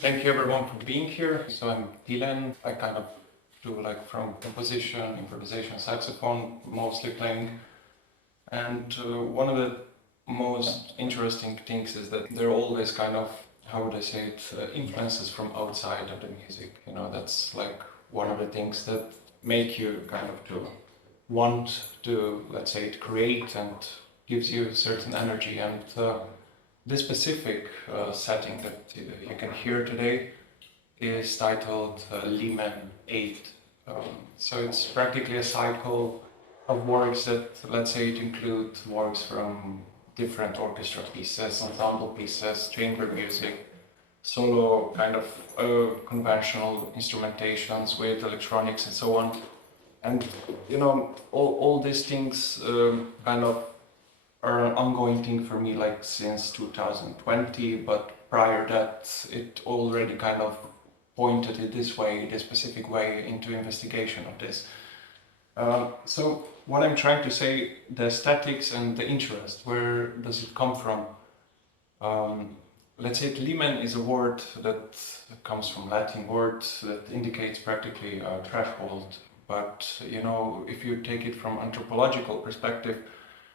Thank you everyone for being here. So I'm Tilen. I kind of do like from composition, improvisation, saxophone, mostly playing. And one of the most interesting things is that there are always kind of, how would I say it, influences from outside of the music. You know, that's like one of the things that make you kind of to want to, let's say, create and gives you certain energy. And this specific setting that you can hear today is titled Limen 8. So it's practically a cycle of works that, let's say, it include works from different orchestra pieces, ensemble pieces, chamber music, solo kind of conventional instrumentations with electronics and so on. And you know, all these things kind of are an ongoing thing for me like since 2020, but prior that it already kind of pointed it this way, this specific way into investigation of this. So what I'm trying to say, the aesthetics and the interest, where does it come from? Let's say limen is a word that comes from Latin word that indicates practically a threshold. But you know, if you take it from anthropological perspective,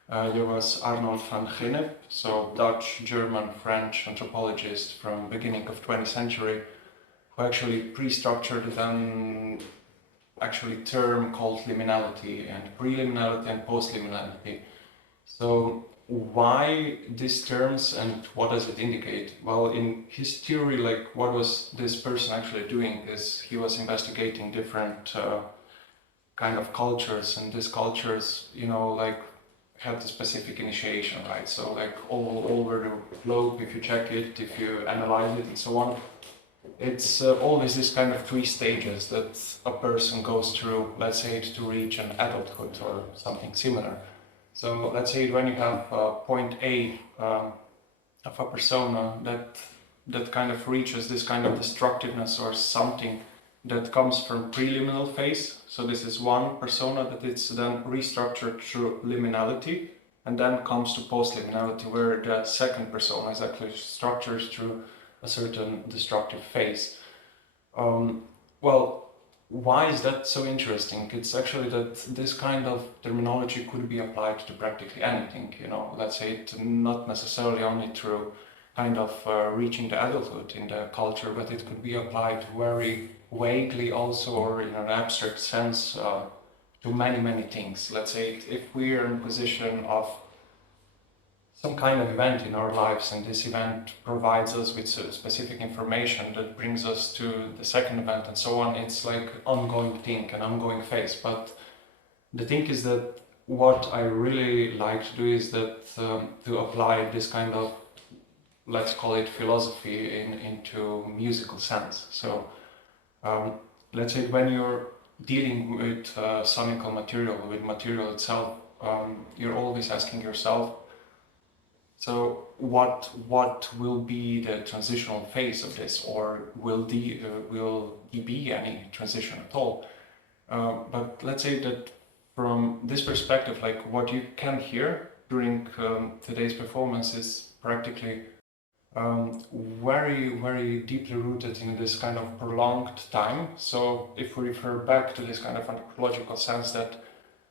there was Arnold van Gennep, so Dutch, German, French anthropologist from beginning of 20th century, who actually pre-structured an actually term called liminality and preliminality and postliminality. So why these terms and what does it indicate? Well, in his theory, like what was this person actually doing is he was investigating different kind of cultures, and these cultures, you know, like have the specific initiation, right? So like all over the globe, if you check it, if you analyze it and so on, it's always this kind of three stages that a person goes through, let's say, to reach an adulthood or something similar. So let's say when you have point A of a persona that kind of reaches this kind of destructiveness or something that comes from preliminal phase. So this is one persona that it's then restructured through liminality, and then comes to postliminality, where the second persona is actually structured through a certain destructive phase. Well, why is that so interesting? It's actually that this kind of terminology could be applied to practically anything, you know, let's say it not necessarily only through kind of reaching the adulthood in the culture, but it could be applied very vaguely also, or in an abstract sense, to many things. Let's say if we are in a position of some kind of event in our lives, and this event provides us with specific information that brings us to the second event and so on, it's like ongoing thing, an ongoing phase. But the thing is that what I really like to do is that to apply this kind of, let's call it philosophy into musical sense. So let's say when you're dealing with sonical material, with material itself, you're always asking yourself, so what will be the transitional phase of this, or will there be any transition at all? But let's say that from this perspective, like what you can hear during today's performance is practically very deeply rooted in this kind of prolonged time. So if we refer back to this kind of anthropological sense, that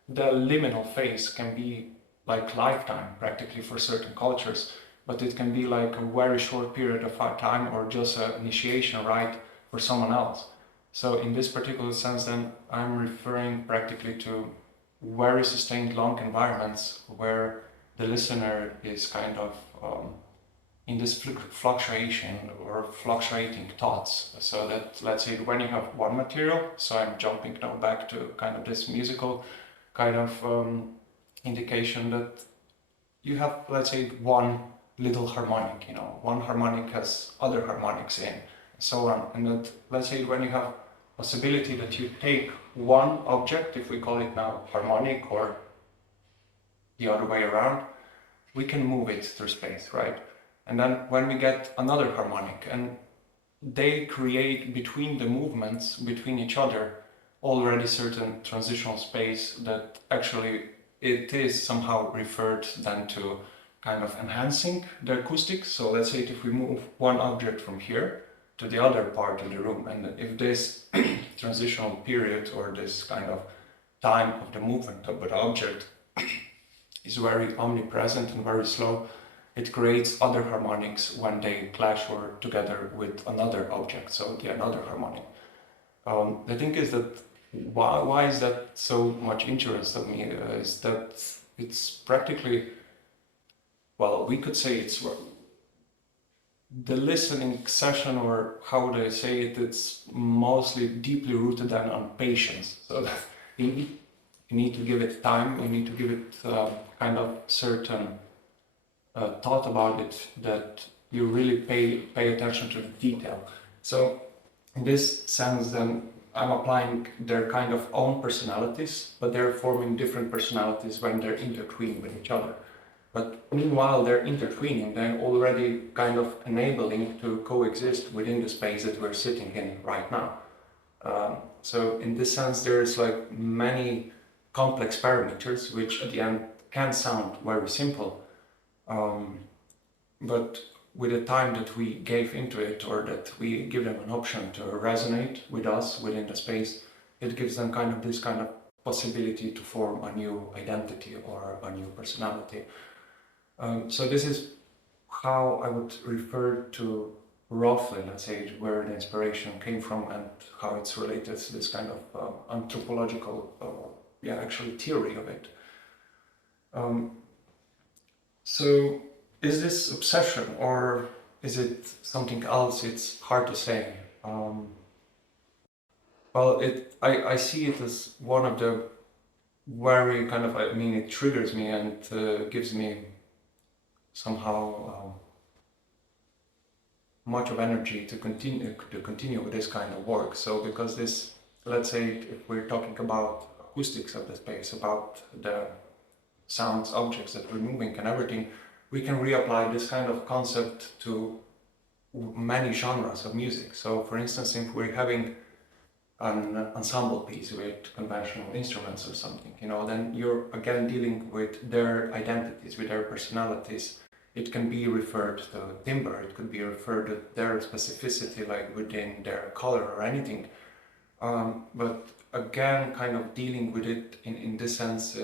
the liminal phase can be like lifetime practically for certain cultures, but it can be like a very short period of time, or just an initiation rite for someone else. So in this particular sense, then I'm referring practically to very sustained long environments where the listener is kind of in this fluctuation or fluctuating thoughts. So that, let's say, when you have one material, so I'm jumping now back to kind of this musical kind of indication, that you have, let's say, one little harmonic, you know, one harmonic has other harmonics in, and so on. And that, let's say, when you have possibility that you take one object, if we call it now harmonic or the other way around, we can move it through space, right? And then when we get another harmonic, and they create between the movements, between each other, already certain transitional space that actually it is somehow referred then to kind of enhancing the acoustics. So let's say if we move one object from here, to the other part of the room. And if this transitional period or this kind of time of the movement of the object is very omnipresent and very slow, it creates other harmonics when they clash or together with another object, so the another harmonic. The thing is that why is that so much interest of me is that it's practically, well, we could say it's the listening session, or how would I say it, it's mostly deeply rooted then on patience. So that you need to give it time, you need to give it kind of certain thought about it, that you really pay attention to the detail. So in this sense then I'm applying their kind of own personalities, but they're forming different personalities when they're intertwined with each other. But meanwhile they're intertwining, they're already kind of enabling to coexist within the space that we're sitting in right now. So in this sense there's like many complex parameters which at the end can sound very simple, but with the time that we gave into it, or that we give them an option to resonate with us within the space, it gives them kind of this kind of possibility to form a new identity or a new personality. So this is how I would refer to roughly, let's say, where the inspiration came from and how it's related to this kind of anthropological, actually theory of it. So is this obsession or is it something else? It's hard to say. Well, I see it as one of the very kind of, I mean, it triggers me and gives me somehow much of energy to continue with this kind of work. So because this, let's say, if we're talking about acoustics of the space, about the sounds, objects that we're moving and everything, we can reapply this kind of concept to many genres of music. So for instance, if we're having an ensemble piece with conventional instruments or something, then you're again dealing with their identities, with their personalities. It can be referred to timbre, it could be referred to their specificity, like within their color or anything. But again, kind of dealing with it in this sense,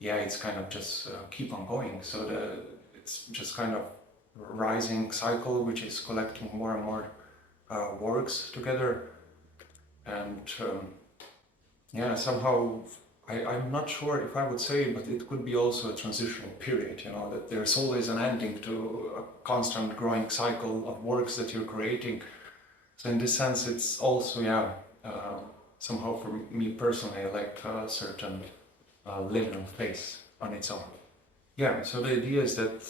it's kind of just keep on going. So it's just kind of rising cycle, which is collecting more and more works together. And somehow, I'm not sure if I would say, but it could be also a transitional period, that there's always an ending to a constant growing cycle of works that you're creating. So in this sense, it's also, somehow for me personally, like a certain liminal space on its own. So the idea is that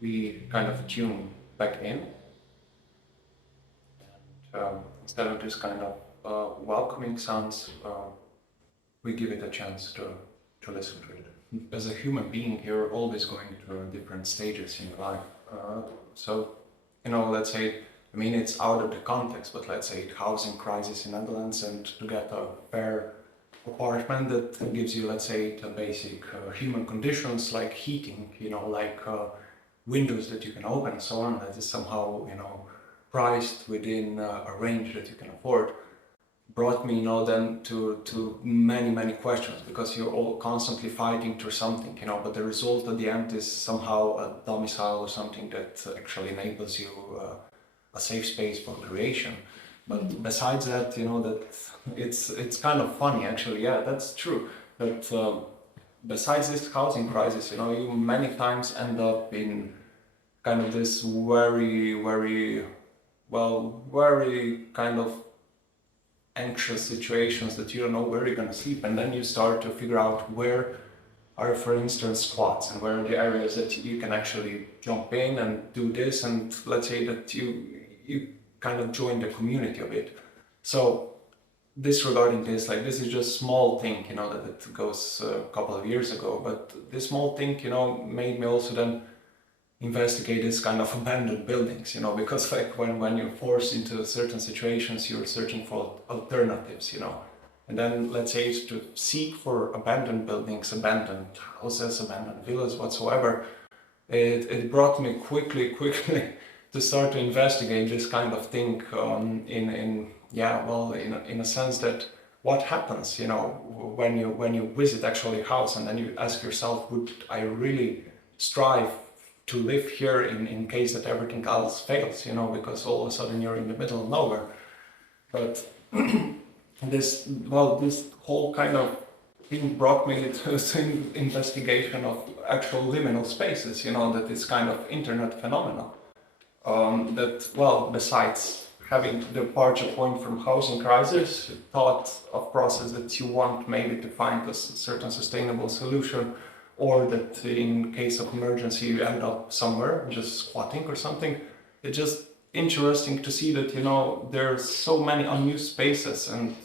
we kind of tune back in, and instead of this kind of welcoming sounds, we give it a chance to listen to it. As a human being, you're always going through different stages in your life. So, let's say, I mean, it's out of the context, but let's say housing crisis in Netherlands, and to get a fair apartment that gives you, let's say, the basic human conditions like heating, like windows that you can open and so on, that is somehow, priced within a range that you can afford, brought me, then to many questions, because you're all constantly fighting through something, but the result at the end is somehow a domicile or something that actually enables you a safe space for creation. But besides that, that it's kind of funny actually, that's true. But besides this housing crisis, you many times end up in kind of this very kind of anxious situations that you don't know where you're going to sleep, and then you start to figure out where are, for instance, squats, and where are the areas that you can actually jump in and do this, and let's say that you kind of join the community of it. So disregarding this, like this is just small thing, that it goes a couple of years ago, but this small thing, made me also then investigate this kind of abandoned buildings, because like when you're forced into certain situations, you're searching for alternatives, and then let's say to seek for abandoned buildings, abandoned houses, abandoned villas, whatsoever, it brought me quickly to to start to investigate this kind of thing in a sense that what happens, you know, when you visit actually a house and then you ask yourself, would I really strive to live here in case that everything else fails, you know, because all of a sudden you're in the middle of nowhere. But this whole kind of thing brought me to investigation of actual liminal spaces, you know, that is kind of internet phenomenon. That, well, besides having the departure point from housing crisis, thought of process that you want maybe to find a certain sustainable solution, or that in case of emergency you end up somewhere just squatting or something. It's just interesting to see that, you know, there's so many unused spaces, and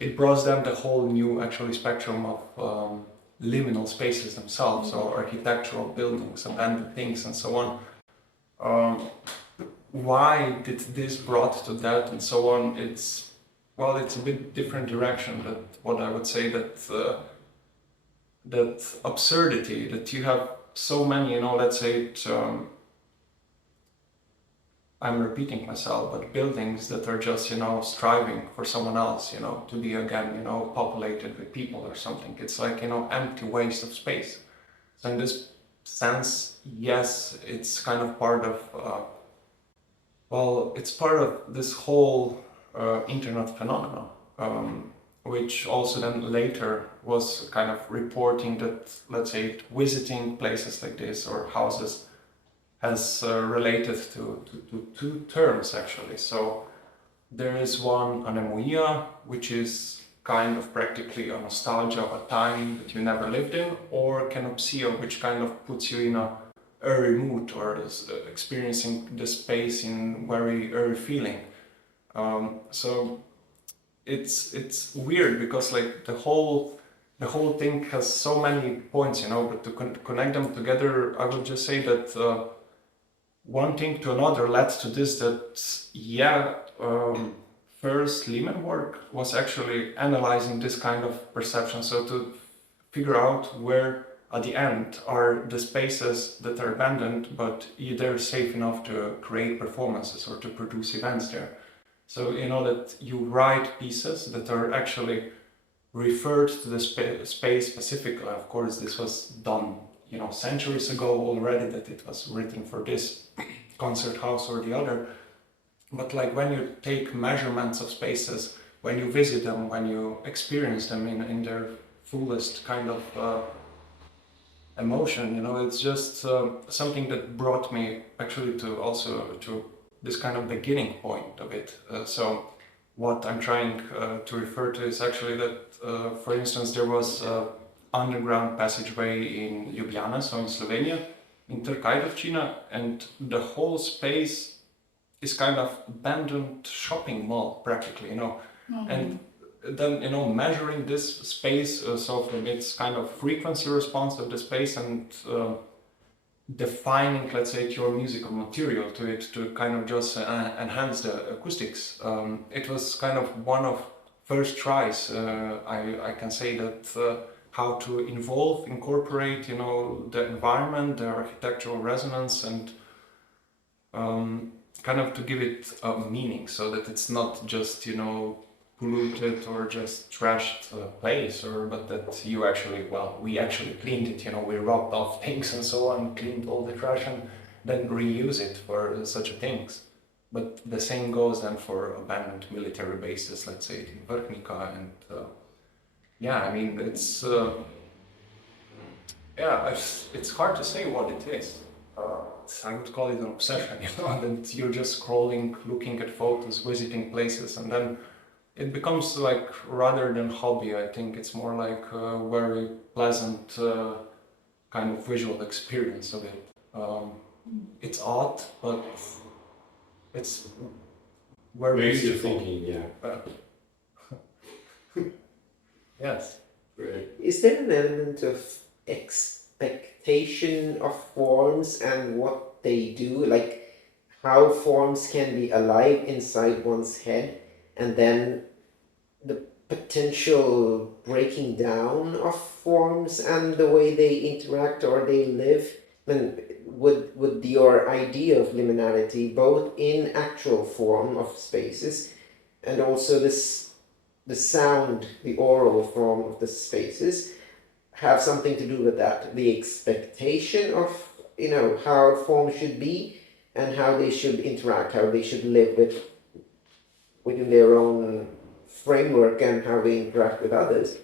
it brought them the whole new actually spectrum of liminal spaces themselves, or architectural buildings, abandoned things, and so on. Why did this brought to that and so on? It's a bit different direction. That what I would say that that absurdity that you have so many, you know, let's say I'm repeating myself, but buildings that are just, you know, striving for someone else, you know, to be again, you know, populated with people or something. It's like, you know, empty waste of space. So in this sense, yes, it's kind of part of, it's part of this whole internet phenomenon, which also then later was kind of reporting that, let's say, visiting places like this or houses has related to two terms actually. So there is one anemoia, which is kind of practically a nostalgia of a time that you never lived in, or canopsia, which kind of puts you in a eerie mood or is experiencing the space in very eerie feeling. So it's weird because like the whole thing has so many points, you know, but to connect them together, I would just say that one thing to another led to this, that first Lehman work was actually analyzing this kind of perception, so to figure out where at the end are the spaces that are abandoned but they're safe enough to create performances or to produce events there. So you know that you write pieces that are actually referred to the space specifically. Of course, this was done, you know, centuries ago already, that it was written for this concert house or the other. But like when you take measurements of spaces, when you visit them, when you experience them in their fullest kind of emotion, you know, it's just something that brought me actually to this kind of beginning point of it. So what I'm trying to refer to is actually that, for instance, there was underground passageway in Ljubljana, so in Slovenia, in Teruggi, and the whole space is kind of abandoned shopping mall practically, you know. Mm-hmm. And then, you know, measuring this space, so from its kind of frequency response of the space and defining, let's say, your musical material to it to kind of just enhance the acoustics. It was kind of one of first tries, I can say that, how to incorporate, you know, the environment, the architectural resonance, and kind of to give it a meaning, so that it's not just, you know, polluted or just trashed place, but that you actually, we actually cleaned it, you know, we rubbed off things and so on, cleaned all the trash and then reuse it for such things. But the same goes then for abandoned military bases, let's say in Vronihof, and I mean, it's it's hard to say what it is. I would call it an obsession, you know, that you're just scrolling, looking at photos, visiting places, and then it becomes like, rather than hobby, I think it's more like a very pleasant kind of visual experience of it. It's odd, but it's very makes beautiful. you thinking, Yes. Right. Is there an element of expectation of forms and what they do, like how forms can be alive inside one's head, and then the potential breaking down of forms and the way they interact or they live? And would your idea of liminality, both in actual form of spaces and also the sound, the oral form of the spaces, have something to do with that? The expectation of, how form should be and how they should interact, how they should live within their own framework and how they interact with others.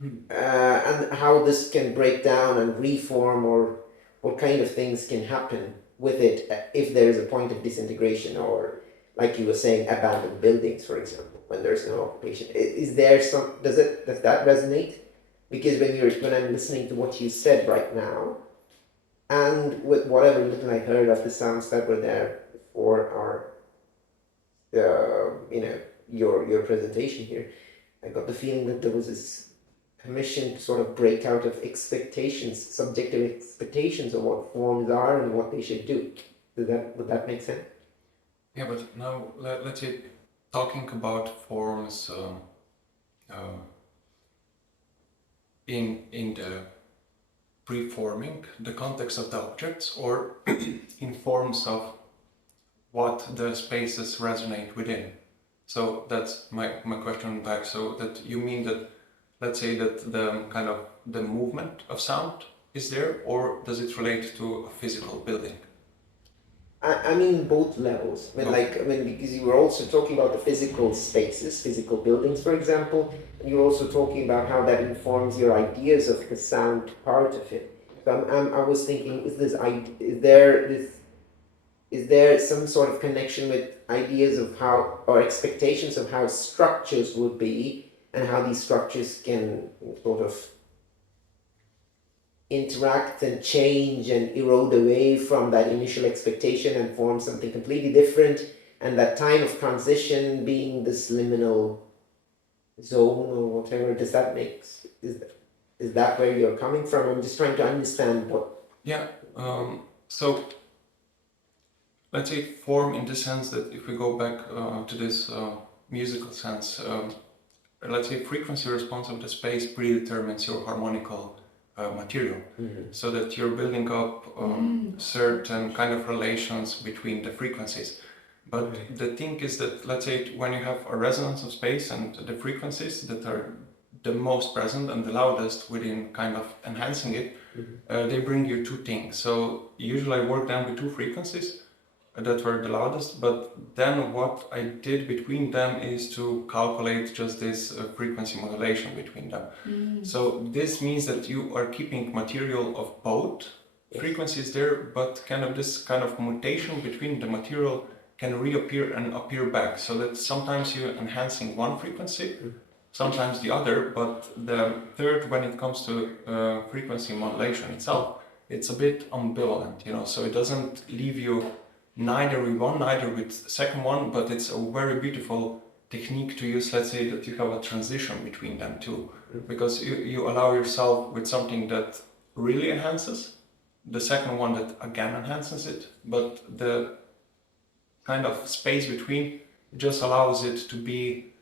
And how this can break down and reform, or what kind of things can happen with it if there is a point of disintegration, or like you were saying, abandoned buildings, for example, when there's no occupation. Is there some, does that resonate? Because when I'm listening to what you said right now, and with whatever little I heard of the sounds that were there for our your presentation here, I got the feeling that there was this permission to sort of break out of expectations, subjective expectations of what forms are and what they should do. Would that make sense? Yeah, but now let's say talking about forms in the preforming, the context of the objects, or in forms of what the spaces resonate within. So that's my question back. So that you mean that, let's say that the kind of the movement of sound is there, or does it relate to a physical building? I mean both levels. Because you were also talking about the physical spaces, physical buildings, for example, and you're also talking about how that informs your ideas of the sound part of it. So I was thinking, is there some sort of connection with ideas of how, or expectations of how structures would be, and how these structures can sort of interact and change and erode away from that initial expectation and form something completely different, and that time of transition being this liminal zone or whatever? Does that make, is that where you're coming from? I'm just trying to understand what... Yeah, so let's say form in the sense that if we go back to this musical sense, let's say frequency response of the space predetermines your harmonical material, so that you're building up certain kind of relations between the frequencies. But the thing is that, let's say, when you have a resonance of space and the frequencies that are the most present and the loudest within kind of enhancing it, they bring you two things. So usually I work then with two frequencies that were the loudest, but then what I did between them is to calculate just this frequency modulation between them. So this means that you are keeping material of both frequencies there, but kind of this kind of mutation between the material can reappear and appear back, so that sometimes you're enhancing one frequency, sometimes the other, but the third, when it comes to frequency modulation itself, it's a bit ambivalent, so it doesn't leave you neither with one, neither with second one, but it's a very beautiful technique to use. Let's say that you have a transition between them two, because you allow yourself with something that really enhances, the second one that again enhances it, but the kind of space between just allows it to be,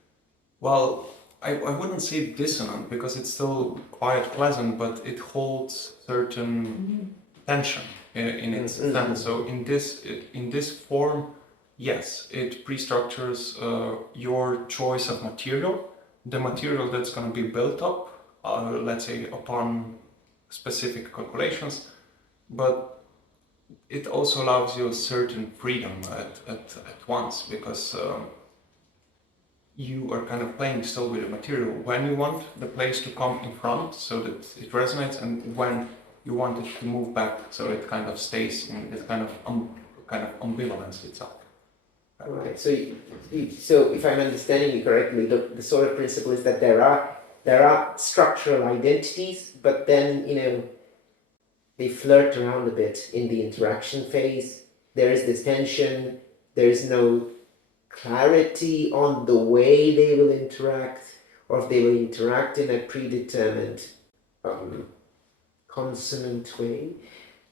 well, I wouldn't say dissonant, because it's still quite pleasant, but it holds certain tension in its sense. So in this form, yes, it pre-structures your choice of material, the material that's going to be built up, let's say upon specific calculations, but it also allows you a certain freedom at once, because you are kind of playing still with the material when you want the place to come in front so that it resonates, and when you want it to move back so it kind of stays in this kind of ambivalence itself. Right. So if I'm understanding you correctly, the sort of principle is that there are structural identities, but then they flirt around a bit in the interaction phase. There is this tension. There is no clarity on the way they will interact, or if they will interact in a predetermined consonant way,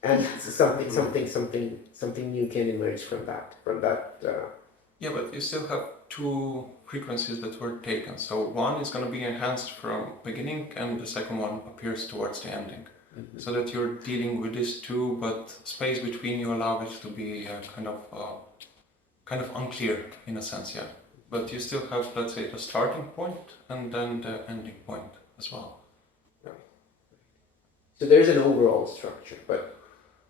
and something new can emerge from that. Yeah, but you still have two frequencies that were taken. So one is going to be enhanced from beginning, and the second one appears towards the ending. so that you're dealing with this too, but space between you allow it to be kind of unclear in a sense, yeah. But you still have, let's say, the starting point and then the ending point as well. Right. So there's an overall structure, but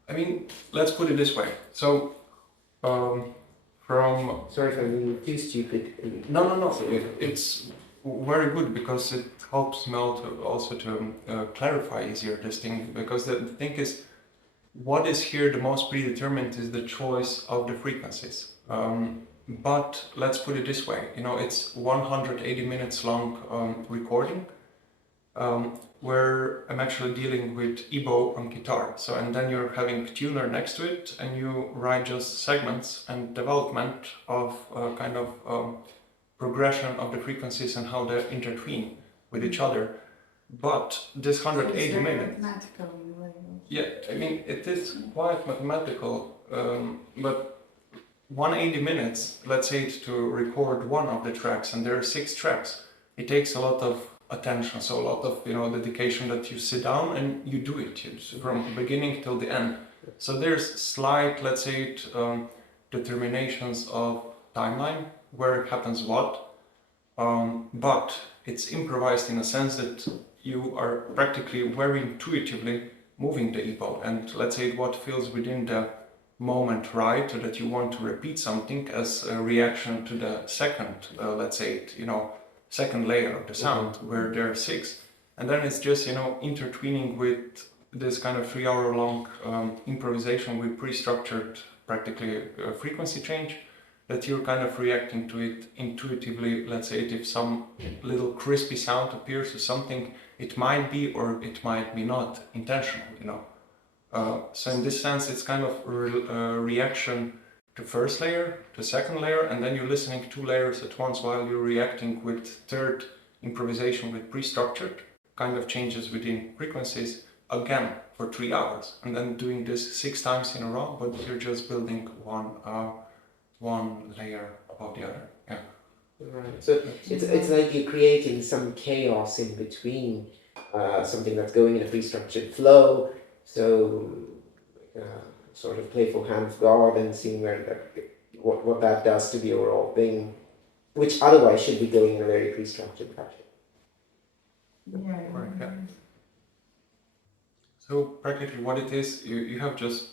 I mean, let's put it this way. So, from... Sorry if I'm being too stupid. No. It's very good because it helps me also to clarify easier this thing. Because the thing is, what is here the most predetermined is the choice of the frequencies. But let's put it this way. You know, it's 180 minutes long recording. Where I'm actually dealing with EBow on guitar. So, and then you're having tuner next to it, and you write just segments and development of kind of progression of the frequencies and how they intertwine with each other. But this 180 minutes. Mathematical in a way. Yeah, I mean, it is quite mathematical, but 180 minutes, let's say, to record one of the tracks, and there are 6 tracks. It takes a lot of attention, so a lot of dedication, that you sit down and you do it from the beginning till the end. So there's slight, let's say, determinations of timeline where it happens what, but it's improvised in a sense that you are practically very intuitively moving the EBow, and let's say what feels within the moment, right, so that you want to repeat something as a reaction to the second, let's say, second layer of the sound, where there are 6, and then it's just intertwining with this kind of 3-hour long improvisation with pre-structured practically frequency change, that you're kind of reacting to it intuitively. Let's say if some little crispy sound appears or something, it might be or it might be not intentional, so in this sense it's kind of reaction to first layer, to second layer, and then you're listening 2 layers at once while you're reacting with third improvisation with pre-structured kind of changes within frequencies, again for 3 hours, and then doing this 6 times in a row, but you're just building one layer above the other. Yeah. Right. So it's like you're creating some chaos in between something that's going in a pre-structured flow. So sort of playful hand of God, and seeing what that does to the overall thing, which otherwise should be going in a very pre-structured fashion. Yeah. Right, yeah. So practically what it is, you have just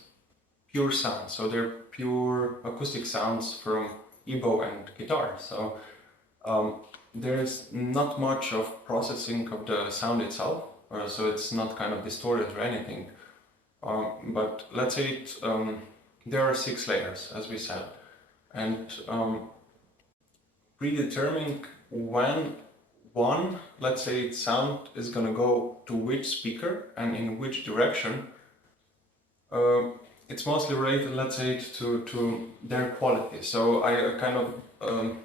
pure sound. So they're pure acoustic sounds from EBow and guitar. So there's not much of processing of the sound itself, so it's not kind of distorted or anything. But let's say there are 6 layers, as we said, and predetermining when one, let's say, sound is gonna go to which speaker and in which direction. It's mostly related, let's say, to their quality. So I kind of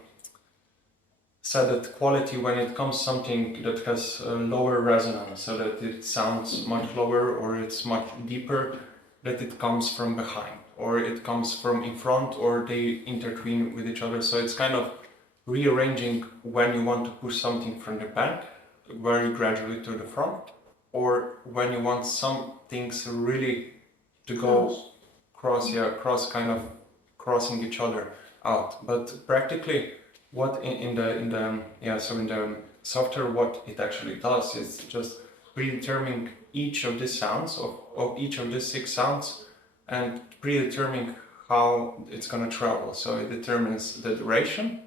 said that quality, when it comes something that has a lower resonance, so that it sounds much lower or it's much deeper, that it comes from behind or it comes from in front, or they intertwine with each other. So it's kind of rearranging when you want to push something from the back very gradually to the front, or when you want some things really to go cross kind of crossing each other out. But practically what in the software, what it actually does is just predetermining each of these sounds, of each of these 6 sounds, and predetermining how it's going to travel. So it determines the duration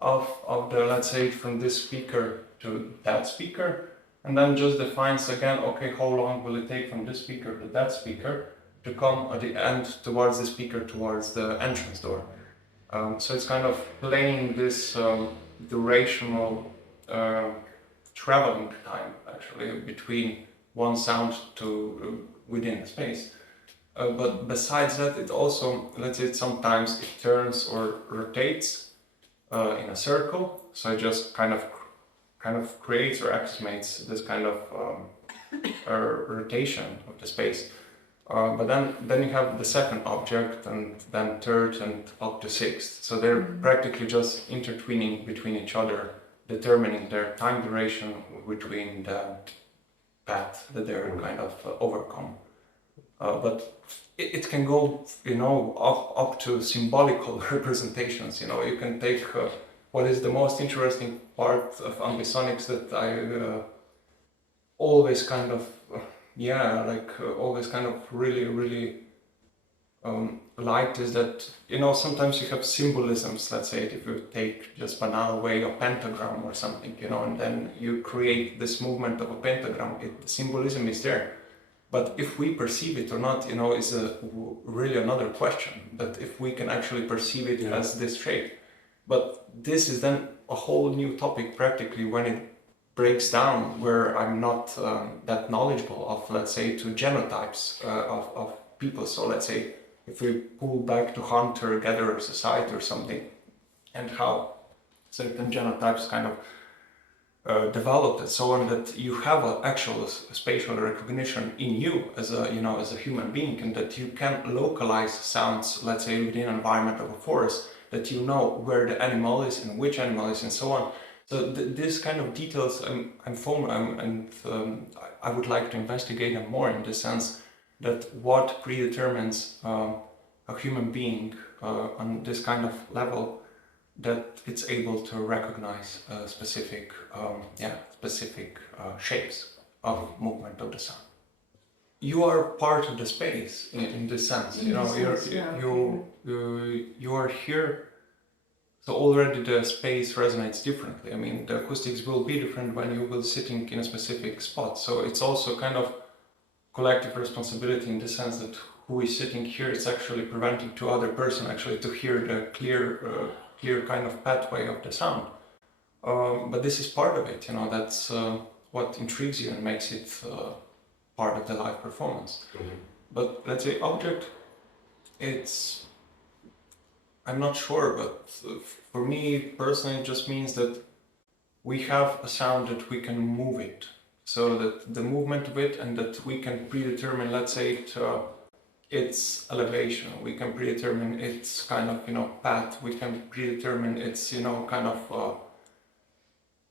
of the, let's say, from this speaker to that speaker, and then just defines again, okay, how long will it take from this speaker to that speaker to come at the end towards the speaker, towards the entrance door. So it's kind of playing this durational traveling time, actually, between one sound to within space. But besides that, it also, let's say, sometimes it turns or rotates in a circle. So it just kind of creates or acousmates this kind of rotation of the space. But then you have the second object, and then third, and up to 6th. So they're practically just intertwining between each other, determining their time duration between the path that they're kind of overcome. But it can go, you know, up to symbolical representations. You know, you can take what is the most interesting part of ambisonics that I always kind of, always kind of really liked is that, you know, sometimes you have symbolisms. Let's say if you take just banal way a pentagram or something, you know, and then you create this movement of a pentagram. The symbolism is there. But if we perceive it or not, you know, is really another question. That if we can actually perceive it as this shape. But this is then a whole new topic practically when it breaks down, where I'm not that knowledgeable of, let's say, to genotypes of people. So let's say if we pull back to hunter-gatherer society or something, and how certain genotypes kind of developed and so on, that you have an actual spatial recognition in you as a, you know, as a human being, and that you can localize sounds, let's say within an environment of a forest, that you know where the animal is and which animal is and so on. So this kind of details I would like to investigate them more, in the sense that what predetermines a human being on this kind of level, that it's able to recognize specific shapes of movement of the sound. You are part of the space in this sense. You know, you are here. So already the space resonates differently. I mean, the acoustics will be different when you will sitting in a specific spot. So it's also kind of collective responsibility in the sense that who is sitting here, it's actually preventing two other person actually to hear the clear kind of pathway of the sound. But this is part of it, you know, that's what intrigues you and makes it part of the live performance. Mm-hmm. But let's say object, it's, I'm not sure, but for me personally it just means that we have a sound that we can move it. So that the movement of it, and that we can predetermine, let's say, its elevation, we can predetermine its kind of, you know, path, we can predetermine its, you know, kind of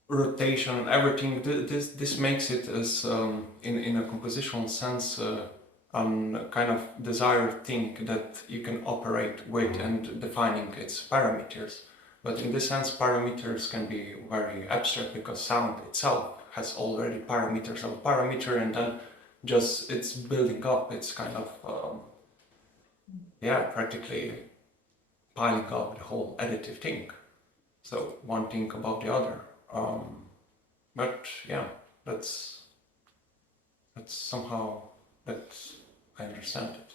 rotation, everything. This makes it as, in a compositional sense, kind of desired thing that you can operate with and defining its parameters. But in this sense, parameters can be very abstract, because sound itself has already parameters of a parameter, and then just it's building up, it's kind of practically piling up the whole additive thing. So one thing above the other. But yeah, that's somehow that I understand it.